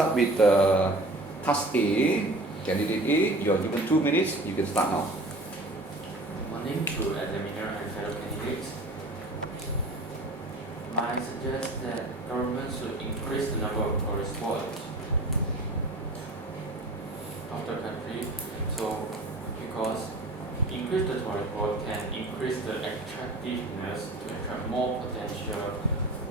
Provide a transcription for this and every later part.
start with task A. Candidate A, you are given 2 minutes. You can start now. Good morning to examiner and fellow candidates. I suggest that government should increase the number of tourist spots of the country. So, because increase the tourist spot can increase the attractiveness to attract more potential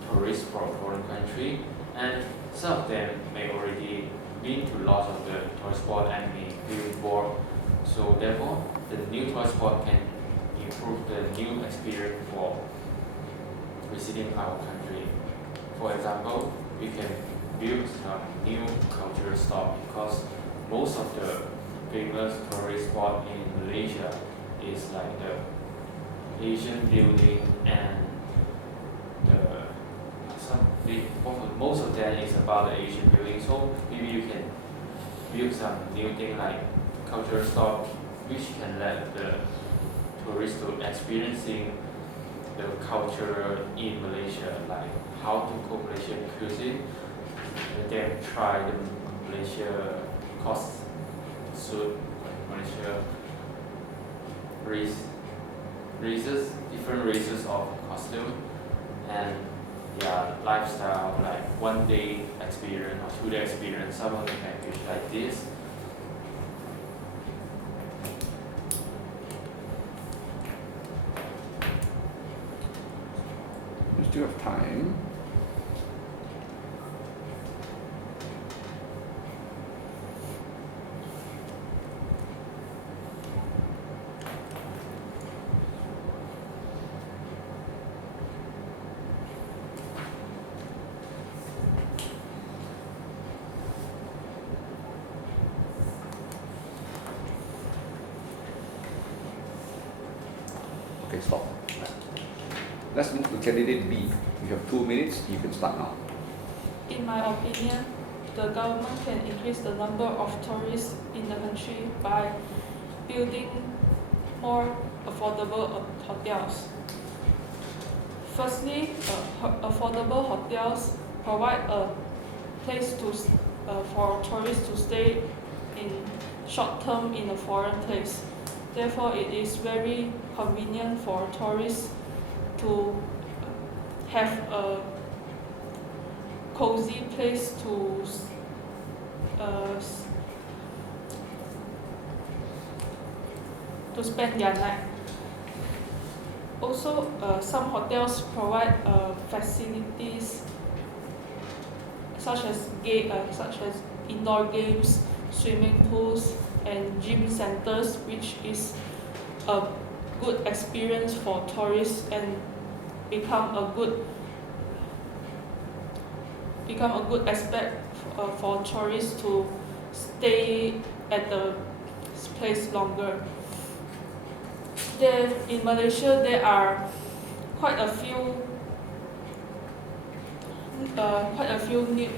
tourists from foreign country, and some of them may already been to lots of the tourist spot and may feel bored. So therefore, the new tourist spot can improve the new experience for visiting our country. For example, we can build some new cultural stop, because most of the famous tourist spot in Malaysia is like the Asian building and most of them is about the Asian building. So maybe you can build some new thing like cultural stop, which can let the tourists to experiencing the culture in Malaysia, like how to cook Malaysian cuisine. Let them try the Malaysia suit, Malaysia different races of costume, and their lifestyle, like 1 day experience or 2 day experience, some of the package like this. You still have time. Okay, stop. Let's move to candidate B. You have 2 minutes. You can start now. In my opinion, the government can increase the number of tourists in the country by building more affordable hotels. Firstly, affordable hotels provide a place for tourists to stay in short term in a foreign place. Therefore, it is very convenient for tourists to have a cozy place to spend their night. Also, some hotels provide facilities such as indoor games, swimming pools, and gym centers, which is a good experience for tourists and become a good aspect for tourists to stay at the place longer. In Malaysia, there are quite a few new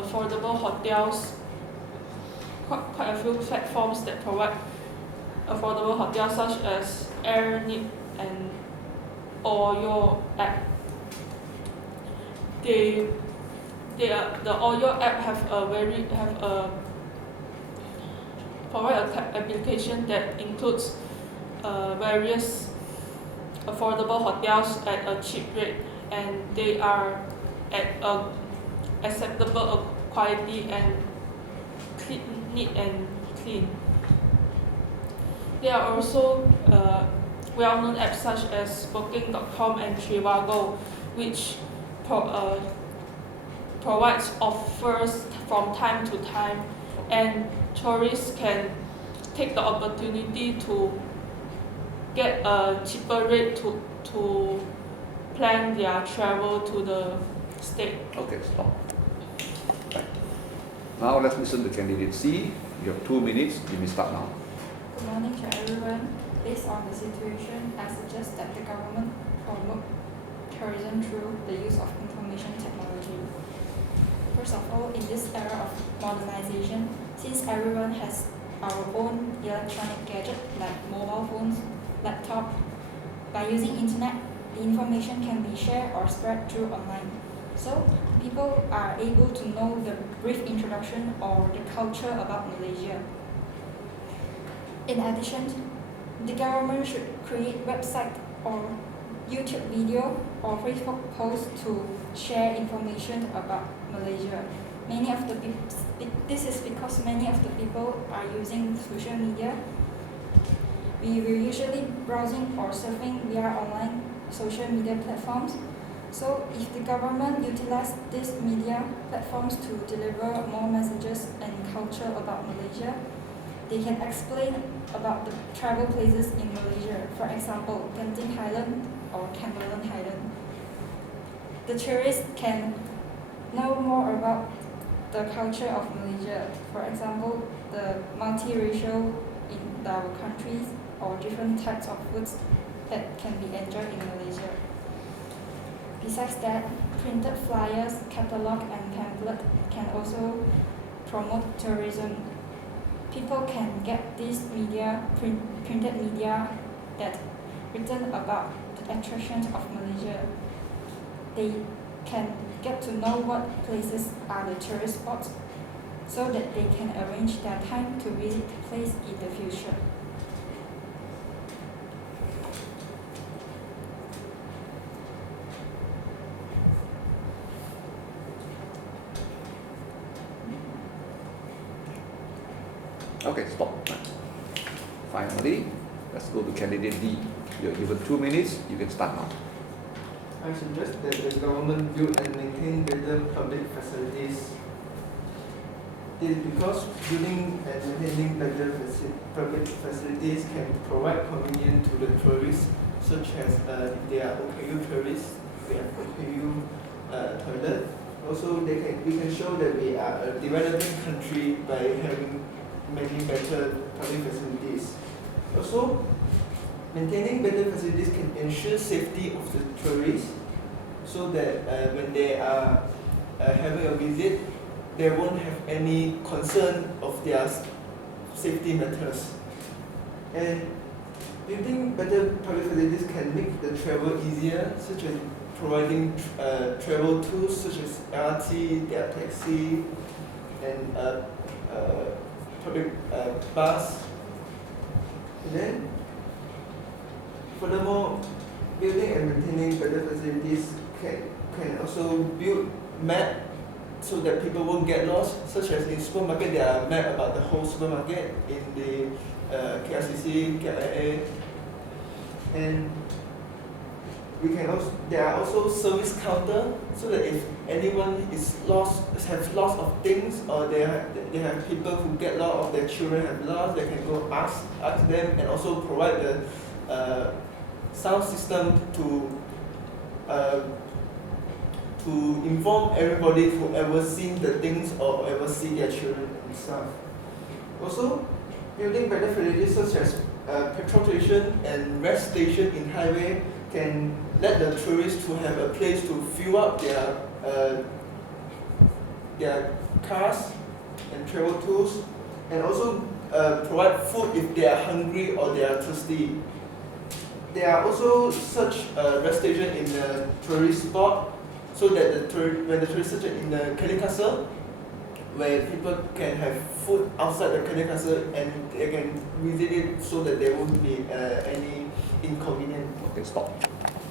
affordable hotels, quite a few platforms that provide affordable hotels, such as AirNip and Oyo app. The Oyo app provide an application that includes various affordable hotels at a cheap rate, and they are at a acceptable quality and neat and clean. There are also well-known apps such as Booking.com and Trivago, which provides offers from time to time, and tourists can take the opportunity to get a cheaper rate to plan their travel to the state. Okay, stop. Right. Now let's listen to candidate C. You have 2 minutes. You may start now. Good morning to everyone. Based on the situation, I suggest that the government promote tourism through the use of information technology. First of all, in this era of modernization, since everyone has our own electronic gadget like mobile phones, laptop, by using internet, the information can be shared or spread through online. So people are able to know the brief introduction or the culture about Malaysia. In addition, the government should create website or YouTube video or Facebook post to share information about Malaysia. This is because many of the people are using social media. We will usually browsing or surfing via online social media platforms. So if the government utilize these media platforms to deliver more messages and culture about Malaysia, they can explain about the travel places in Malaysia, for example, Genting Highland or Cameron Highland. The tourists can know more about the culture of Malaysia, for example, the multiracial in our countries or different types of foods that can be enjoyed in Malaysia. Besides that, printed flyers, catalog and pamphlet can also promote tourism. People can get this printed media that written about the attractions of Malaysia. They can get to know what places are the tourist spots so that they can arrange their time to visit the place in the future. Okay, stop. Finally, let's go to candidate D. You're given 2 minutes, you can start now. I suggest that the government build and maintain better public facilities. This is because building and maintaining better public facilities can provide convenience to the tourists, such as if they are OKU tourists, we have OKU toilet. Also, we can show that we are a developing country by having many better public facilities. Also, maintaining better facilities can ensure safety of the tourists, so that when they are having a visit, they won't have any concern of their safety matters. And building better public facilities can make the travel easier, such as providing travel tools such as LRT, their taxi, and public bus. And then, furthermore, building and maintaining better facilities can also build map so that people won't get lost, such as in supermarket there are map about the whole supermarket in the KLCC, KLIA, and there are also service counter, so that if anyone is have loss of things, or they have people who get lost, or their children have lost, they can go ask them, and also provide the sound system to inform everybody who ever seen the things or ever see their children and stuff. Also, building better facilities such as petrol station and rest station in highway can let the tourists to have a place to fill up their cars and travel tools, and also provide food if they are hungry or they are thirsty. There are also such rest station in the tourist spot, so that when the tourists search in the Canning Castle, where people can have food outside the Canning Castle and they can visit it, so that there won't be any inconvenience. Okay, stop.